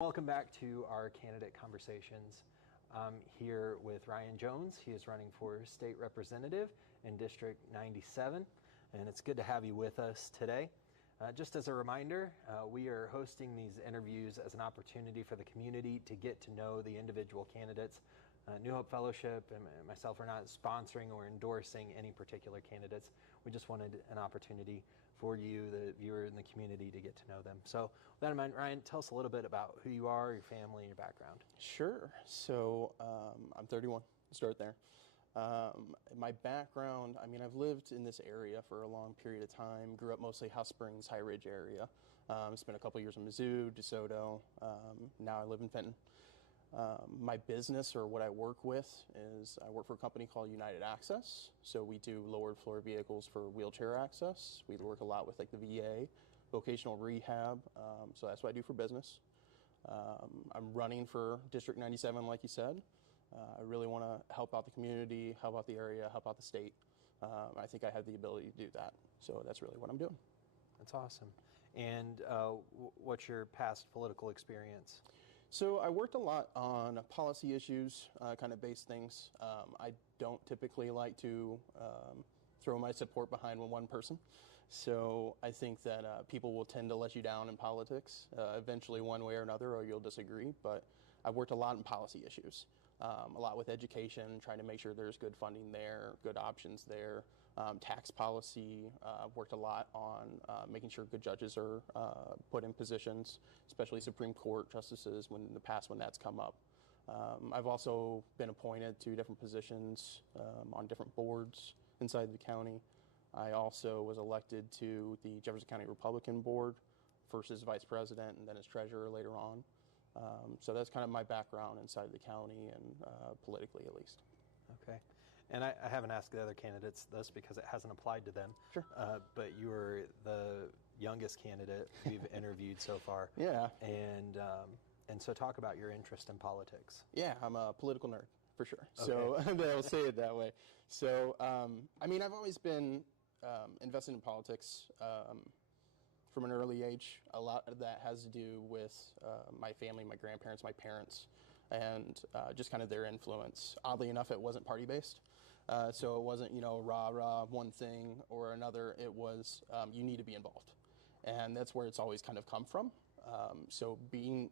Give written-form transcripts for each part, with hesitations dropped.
Welcome back to our candidate conversations. I'm here with Ryan Jones. He is running for state representative in District 97, and it's good to have you with us today. Just as a reminder, we are hosting these interviews as an opportunity for the community to get to know the individual candidates. New Hope Fellowship and myself are not sponsoring or endorsing any particular candidates. We just wanted an opportunity for you, the viewer in the community, to get to know them. So with that in mind, Ryan, tell us a little bit about who you are, your family, and your background. Sure. So I'm 31. Start there. My background, I've lived in this area for a long period of time. Grew up mostly Hot Springs, High Ridge area. Spent a couple years in Mizzou, DeSoto. Now I live in Fenton. My business, or what I work with, is I work for a company called United Access. So we do lowered floor vehicles for wheelchair access. We work a lot with like the VA, vocational rehab. So that's what I do for business. I'm running for District 97, like you said. I really want to help out the community, help out the area, help out the state. I think I have the ability to do that. So that's really what I'm doing. That's awesome. And what's your past political experience? So I worked a lot on policy issues, kind of base things. I don't typically like to throw my support behind one person. So I think that people will tend to let you down in politics, eventually one way or another, or you'll disagree. But I've worked a lot on policy issues, a lot with education, trying to make sure there's good funding there, good options there, tax policy. I've worked a lot on making sure good judges are put in positions, especially Supreme Court justices in the past when that's come up. I've also been appointed to different positions on different boards inside the county. I also was elected to the Jefferson County Republican Board, first as vice president and then as treasurer later on. So that's kind of my background inside the county and politically, at least. Okay. And I haven't asked the other candidates this because it hasn't applied to them. Sure. But you were the youngest candidate we've interviewed so far. Yeah. And so talk about your interest in politics. Yeah, I'm a political nerd, for sure. Okay. So they'll say it that way. So, I've always been invested in politics from an early age. A lot of that has to do with my family, my grandparents, my parents, and just kind of their influence. Oddly enough, it wasn't party-based. So it wasn't, rah-rah, one thing or another. It was, you need to be involved. And that's where it's always kind of come from. So being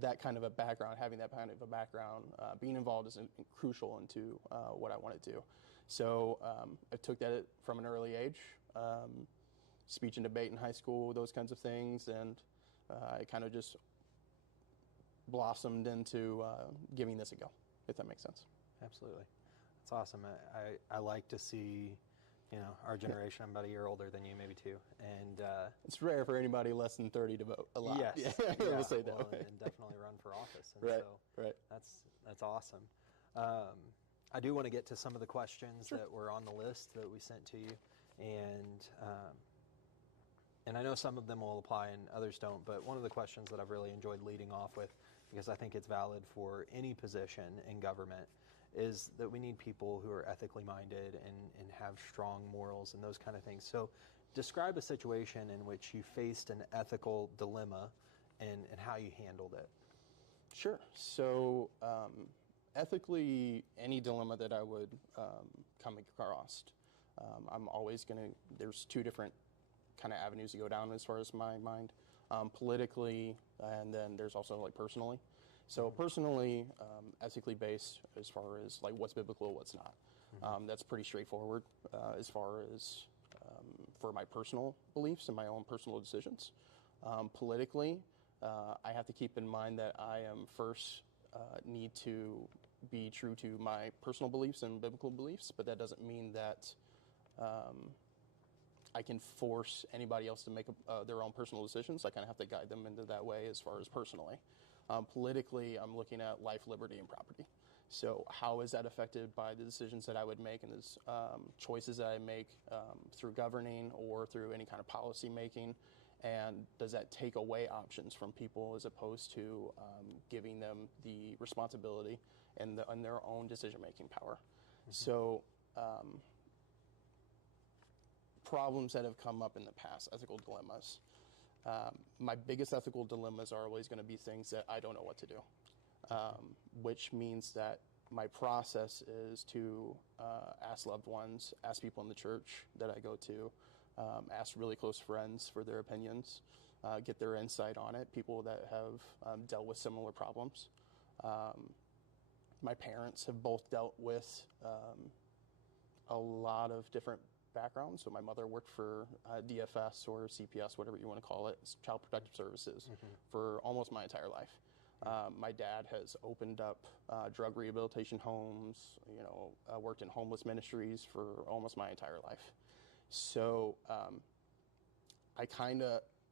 that kind of a background, having that kind of a background, being involved is crucial into what I want to do. So I took that from an early age. Speech and debate in high school, those kinds of things, and I kind of just blossomed into giving this a go, if that makes sense. Absolutely. That's awesome. I like to see, our generation. I'm about a year older than you, maybe two. And it's rare for anybody less than 30 to vote a lot. Yes. Yeah, we'll say that way. And definitely run for office. And right, so right. That's awesome. I do want to get to some of the questions that were on the list that we sent to you. And I know some of them will apply and others don't, but one of the questions that I've really enjoyed leading off with, because I think it's valid for any position in government, is that we need people who are ethically minded and have strong morals and those kind of things. So describe a situation in which you faced an ethical dilemma and how you handled it. Sure. So ethically, any dilemma that I would come across, I'm always going to, there's two different kind of avenues to go down as far as my mind, politically, and then there's also like personally. So personally, ethically based as far as like what's biblical, what's not. That's pretty straightforward as far as for my personal beliefs and my own personal decisions. Politically, I have to keep in mind that I am first need to be true to my personal beliefs and biblical beliefs, but that doesn't mean that I can force anybody else to make their own personal decisions. I kind of have to guide them into that way as far as personally. Politically, I'm looking at life, liberty, and property. So how is that affected by the decisions that I would make and the choices that I make through governing or through any kind of policy making? And does that take away options from people as opposed to giving them the responsibility and their own decision-making power? So problems that have come up in the past, ethical dilemmas. My biggest ethical dilemmas are always going to be things that I don't know what to do, which means that my process is to ask loved ones, ask people in the church that I go to, ask really close friends for their opinions, get their insight on it, people that have dealt with similar problems. My parents have both dealt with a lot of different backgrounds. So my mother worked for DFS or CPS, whatever you want to call it, Child Protective Services, for almost my entire life. My dad has opened up drug rehabilitation homes, worked in homeless ministries for almost my entire life. So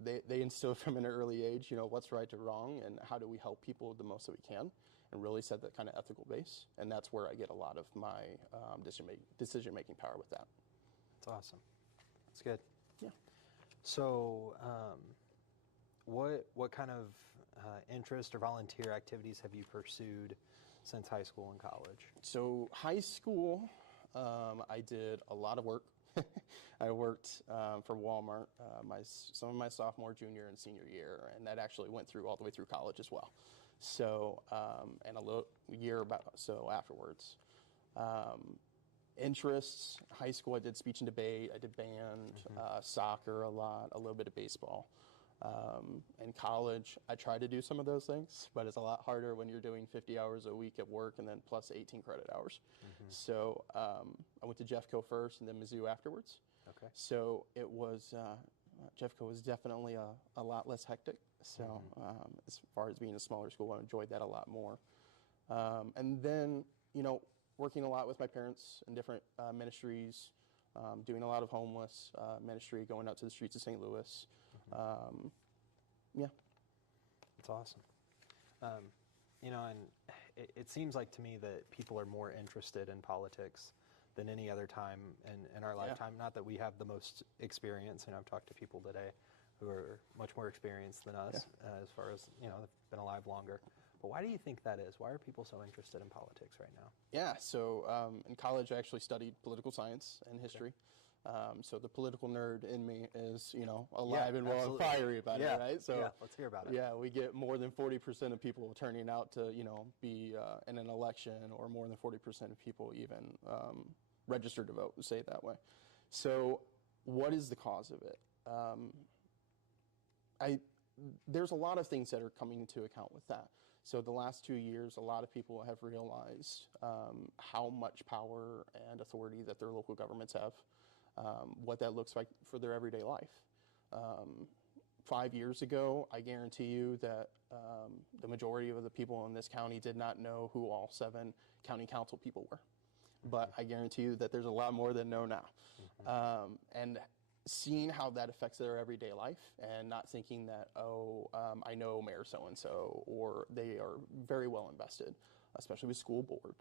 they instill from an early age, what's right to wrong and how do we help people the most that we can, and really set that kind of ethical base. And that's where I get a lot of my decision-making power with that. That's awesome. That's good. Yeah. So what kind of interest or volunteer activities have you pursued since high school and college? So high school, I did a lot of work. I worked for Walmart some of my sophomore, junior, and senior year, and that actually went through all the way through college as well. So, and a little year about so afterwards. Interests, high school, I did speech and debate, I did band, soccer a lot, a little bit of baseball. In college, I tried to do some of those things, but it's a lot harder when you're doing 50 hours a week at work and then plus 18 credit hours. So I went to Jeffco first and then Mizzou afterwards. Okay. So it was, Jeffco was definitely a lot less hectic. So as far as being a smaller school, I enjoyed that a lot more. And then, working a lot with my parents in different ministries, doing a lot of homeless ministry, going out to the streets of St. Louis. Yeah. That's awesome. And it seems like to me that people are more interested in politics than any other time in our lifetime. Not that we have the most experience, and I've talked to people today who are much more experienced than us as far as, they've been alive longer. But why do you think that is? Why are people so interested in politics right now? Yeah, so in college I actually studied political science and history. So the political nerd in me is, alive and well and fiery about it, right? So let's hear about it. Yeah, we get more than 40% of people turning out to, be in an election, or more than 40% of people even registered to vote, say it that way. So what is the cause of it? There's a lot of things that are coming into account with that. So the last 2 years, a lot of people have realized how much power and authority that their local governments have, what that looks like for their everyday life. 5 years ago, I guarantee you that the majority of the people in this county did not know who all 7 county council people were. But I guarantee you that there's a lot more that know now. And seeing how that affects their everyday life, and not thinking that, I know Mayor so-and-so, or they are very well invested, especially with school board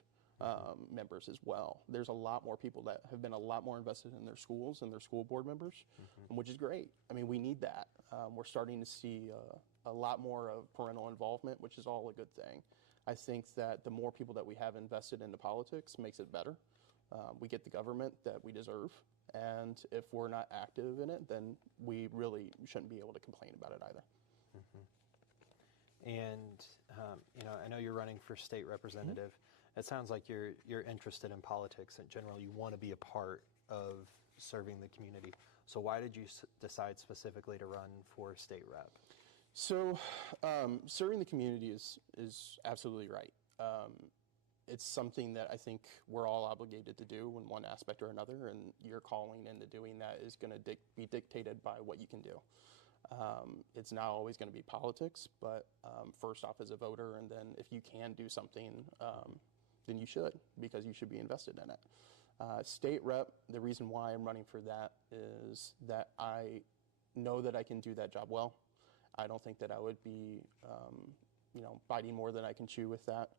members as well. There's a lot more people that have been a lot more invested in their schools and their school board members, which is great. I mean, we need that. We're starting to see a lot more of parental involvement, which is all a good thing. I think that the more people that we have invested into politics makes it better. We get the government that we deserve. And if we're not active in it, then we really shouldn't be able to complain about it either. And, I know you're running for state representative. It sounds like you're interested in politics in general. You want to be a part of serving the community. So why did you decide specifically to run for state rep? So serving the community is absolutely right. It's something that I think we're all obligated to do in one aspect or another, and your calling into doing that is going to be dictated by what you can do. It's not always going to be politics, but first off as a voter, and then if you can do something, then you should, because you should be invested in it. State rep, the reason why I'm running for that is that I know that I can do that job well. I don't think that I would be, biting more than I can chew with that.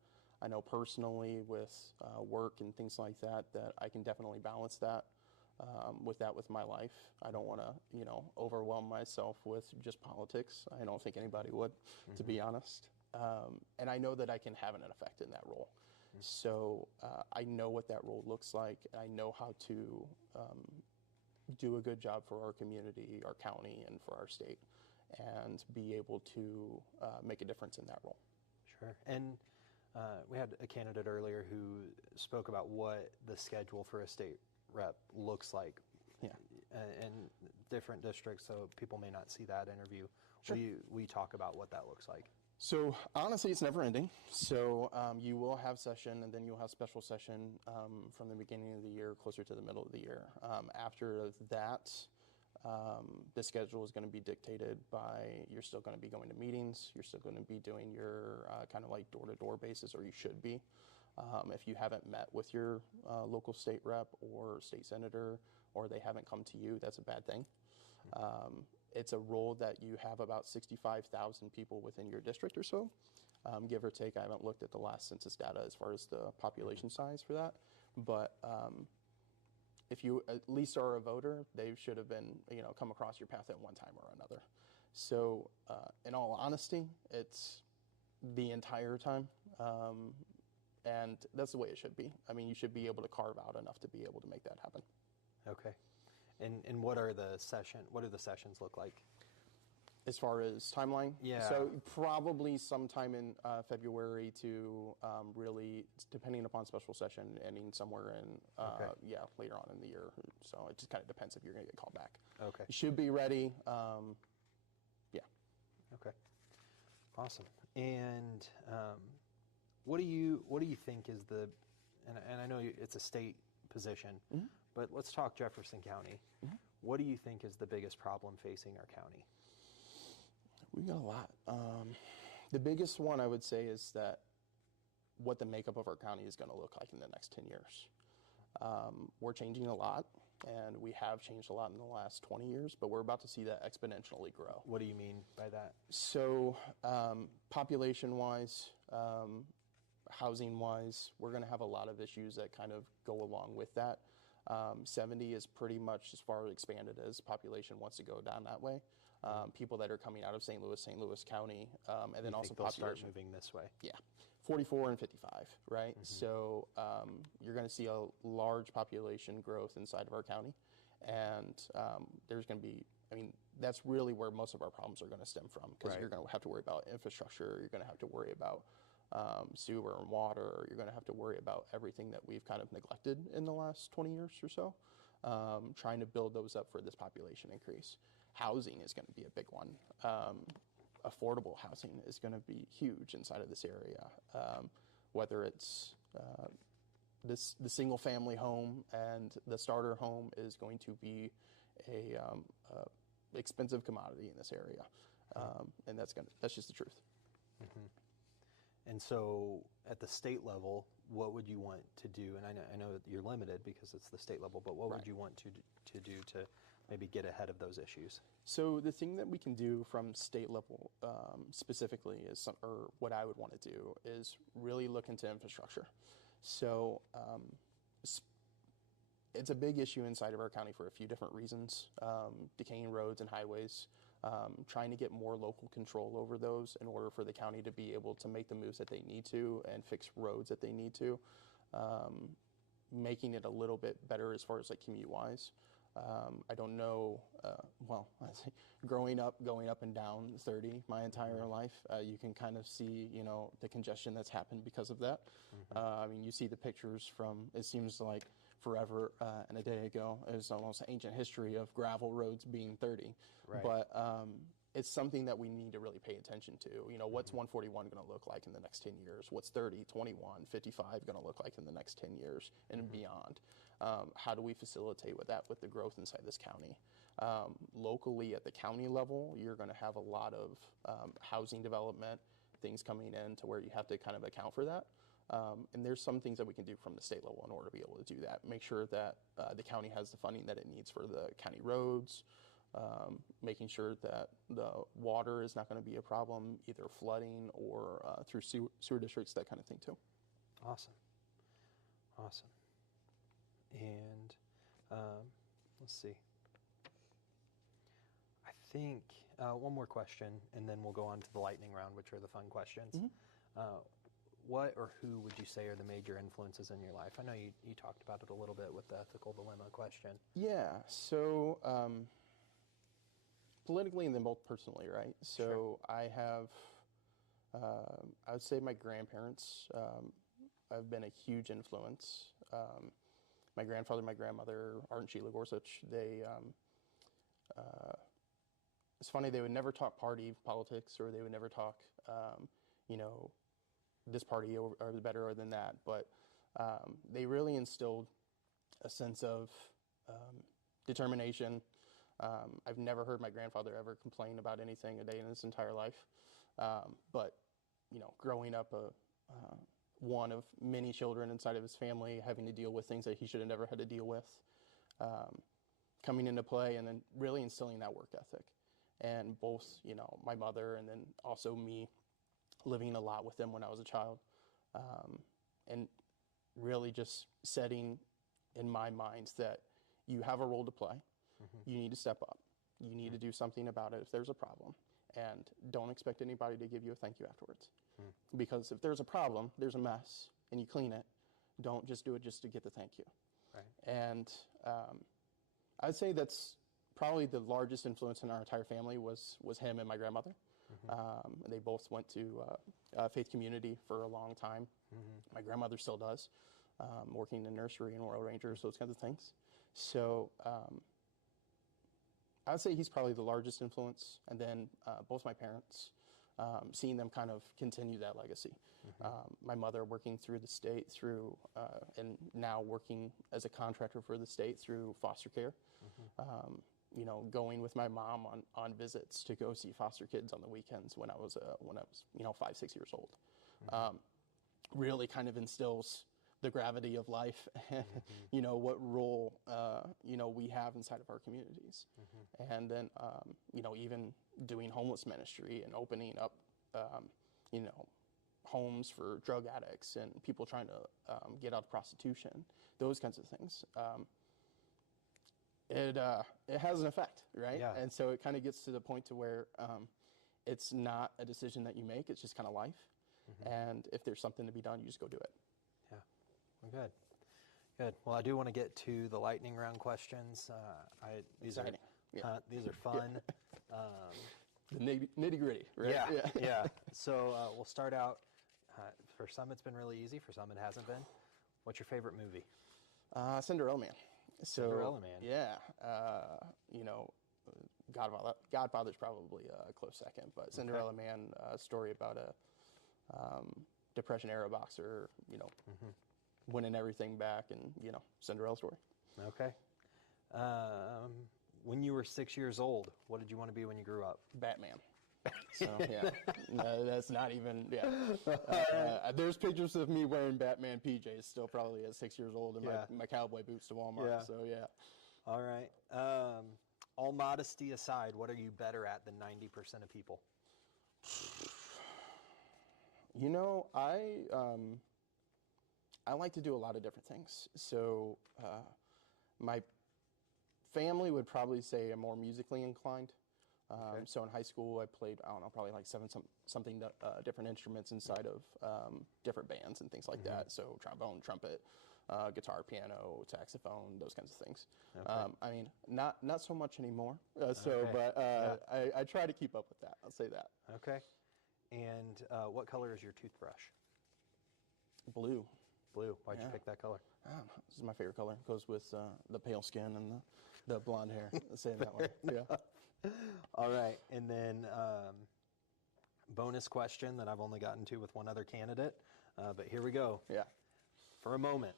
I know personally with work and things like that, that I can definitely balance that with my life. I don't want to, overwhelm myself with just politics. I don't think anybody would, to be honest. And I know that I can have an effect in that role. So I know what that role looks like. I know how to do a good job for our community, our county, and for our state. and be able to make a difference in that role. Sure. And we had a candidate earlier who spoke about what the schedule for a state rep looks like in different districts, so people may not see that interview. Sure. We talk about what that looks like. So honestly, it's never ending. So you will have session, and then you'll have special session from the beginning of the year closer to the middle of the year. After that, the schedule is going to be dictated by, you're still going to be going to meetings, you're still going to be doing your kind of like door-to-door basis, or you should be. If you haven't met with your local state rep or state senator, or they haven't come to you, that's a bad thing. It's a role that you have about 65,000 people within your district or so, give or take. I haven't looked at the last census data as far as the population size for that, but if you at least are a voter, they should have been, come across your path at one time or another. So in all honesty, it's the entire time, and that's the way it should be. I mean, you should be able to carve out enough to be able to make that happen. Okay. And what do the sessions look like? As far as timeline? Yeah. So probably sometime in February to really, depending upon special session, ending somewhere in, later on in the year. So it just kind of depends if you're going to get called back. Okay. You should be ready. Okay. Awesome. And what do you think is and I know it's a state position, mm-hmm. but let's talk Jefferson County. Mm-hmm. What do you think is the biggest problem facing our county? We've got a lot. The biggest one I would say is that what the makeup of our county is going to look like in the next 10 years. We're changing a lot, and we have changed a lot in the last 20 years, but we're about to see that exponentially grow. What do you mean by that? So population-wise, housing-wise, we're going to have a lot of issues that kind of go along with that. 70 is pretty much as far expanded as population wants to go down that way. People that are coming out of St. Louis County, and then also they'll population. start moving this way. Yeah, 44 and 55, right? Mm-hmm. So you're going to see a large population growth inside of our county, and there's going to be, that's really where most of our problems are going to stem from, because you're going to have to worry about infrastructure, you're going to have to worry about sewer and water, you're going to have to worry about everything that we've kind of neglected in the last 20 years or so, trying to build those up for this population increase. Housing is going to be a big one. Affordable housing is going to be huge inside of this area, whether it's the single family home and the starter home is going to be a expensive commodity in this area, and that's just the truth. Mm-hmm. And so at the state level, what would you want to do? And I know that you're limited because it's the state level, but what would you want to do to maybe get ahead of those issues? So the thing that we can do from state level specifically is, or what I would want to do is really look into infrastructure. So it's a big issue inside of our county for a few different reasons. Decaying roads and highways, trying to get more local control over those in order for the county to be able to make the moves that they need to and fix roads that they need to, making it a little bit better as far as like commute-wise. I don't know, growing up, going up and down 30 my entire life, you can kind of see, the congestion that's happened because of that. Mm-hmm. You see the pictures from, it seems like forever and a day ago, it was almost ancient history of gravel roads being 30. Right. But it's something that we need to really pay attention to. What's 141 going to look like in the next 10 years? What's 30, 21, 55 going to look like in the next 10 years and beyond? How do we facilitate with the growth inside this county? Locally at the county level, you're going to have a lot of housing development, things coming in to where you have to kind of account for that. And there's some things that we can do from the state level in order to be able to do that. Make sure that the county has the funding that it needs for the county roads, making sure that the water is not going to be a problem, either flooding or through sewer districts, that kind of thing too. Awesome. And let's see. I think one more question, and then we'll go on to the lightning round, which are the fun questions. Mm-hmm. What or who would you say are the major influences in your life? I know you talked about it a little bit with the ethical dilemma question. Yeah, so politically and then both personally, right? So Sure. I have, I would say my grandparents have been a huge influence. My grandfather, my grandmother, Art and Sheila Gorsuch, it's funny, they would never talk party politics, or they would never talk, you know, this party or better than that, but they really instilled a sense of determination. I've never heard my grandfather ever complain about anything a day in his entire life. But, you know, growing up one of many children inside of his family, having to deal with things that he should have never had to deal with, coming into play, and then really instilling that work ethic. And both, you know, my mother and then also me living a lot with them when I was a child. And really just setting in my mind that you have a role to play. You need to step up. You need to do something about it if there's a problem. And don't expect anybody to give you a thank you afterwards. Because if there's a problem, there's a mess, and you clean it, don't just do it just to get the thank you. Right. And I'd say that's probably the largest influence in our entire family was him and my grandmother. They both went to Faith Community for a long time. My grandmother still does, working in nursery and Royal Rangers, those kinds of things. So I would say he's probably the largest influence, and then both my parents, seeing them kind of continue that legacy. My mother working through the state and now working as a contractor for the state through foster care. You know, going with my mom on visits to go see foster kids on the weekends when I was you know, 5, 6 years old. Really kind of instills the gravity of life and, you know, what role, you know, we have inside of our communities. And then, you know, even doing homeless ministry and opening up, you know, homes for drug addicts and people trying to get out of prostitution, those kinds of things. It has an effect, right? Yeah. And so it kind of gets to the point to where it's not a decision that you make, it's just kind of life. And if there's something to be done, you just go do it. Yeah. Well, good. Well, I do want to get to the lightning round questions. These Exciting. These are fun. The nitty gritty, right? Yeah. So we'll start out. For some, it's been really easy. For some, it hasn't been. What's your favorite movie? Cinderella Man. So, Cinderella Man. Yeah. You know, Godfather's probably a close second, but Cinderella Man, story about a Depression era boxer, you know, winning everything back, and, you know, Cinderella story. Okay. When you were 6 years old, what did you want to be when you grew up? Batman. So, yeah, no, that's not even, there's pictures of me wearing Batman PJs still probably at 6 years old, and my cowboy boots to Walmart, so yeah. All right. All modesty aside, what are you better at than 90% of people? You know, I like to do a lot of different things. So my family would probably say I'm more musically inclined. So in high school, I played, I don't know, probably like something different instruments inside of different bands and things like that. So trombone, trumpet, guitar, piano, saxophone, those kinds of things. I mean, not so much anymore. But I try to keep up with that. I'll say that. Okay. And what color is your toothbrush? Blue. Blue. Why'd you pick that color? This is my favorite color. It goes with the pale skin and the blonde hair. Let's say it that way. Yeah. All right. And then bonus question that I've only gotten to with one other candidate. But here we go. Yeah. For a moment,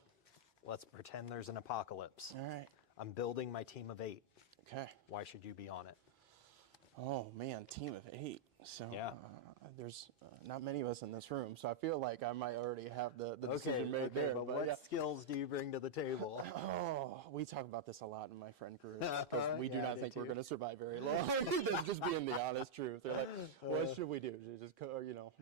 let's pretend there's an apocalypse. All right. I'm building my team of 8. Okay. Why should you be on it? Oh, man, team of 8. So there's not many of us in this room, so I feel like I might already have the decision made there. But what skills do you bring to the table? Oh, we talk about this a lot in my friend group, because we do not think we're going to survive very long. That's just being the honest truth. They're like, what should we do?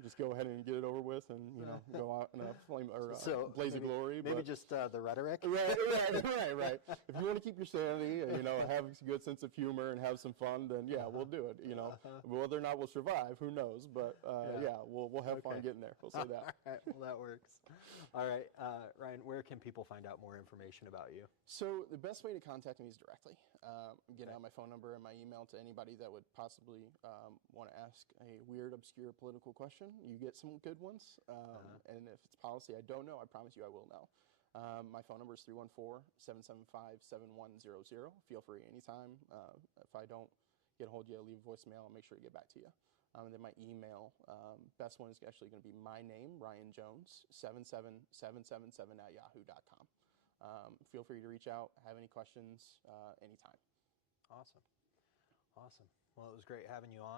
Just go ahead and get it over with, and go out in a flame or blaze of glory. Maybe just the rhetoric. Right. If you want to keep your sanity, have a good sense of humor and have some fun, then we'll do it. Whether or not we'll survive survive. Who knows? But we'll have fun getting there. We'll say that. All right, well, that works. All right, Ryan, where can people find out more information about you? So the best way to contact me is directly. I'm getting out my phone number and my email to anybody that would possibly want to ask a weird, obscure political question. You get some good ones. And if it's policy I don't know, I promise you I will know. My phone number is 314-775-7100. Feel free anytime. If I don't get a hold of you, I'll leave a voicemail. I'll make sure to get back to you. And then my email, best one is actually going to be my name, Ryan Jones, 77777 @yahoo.com. Feel free to reach out, have any questions anytime. Awesome. Well, it was great having you on.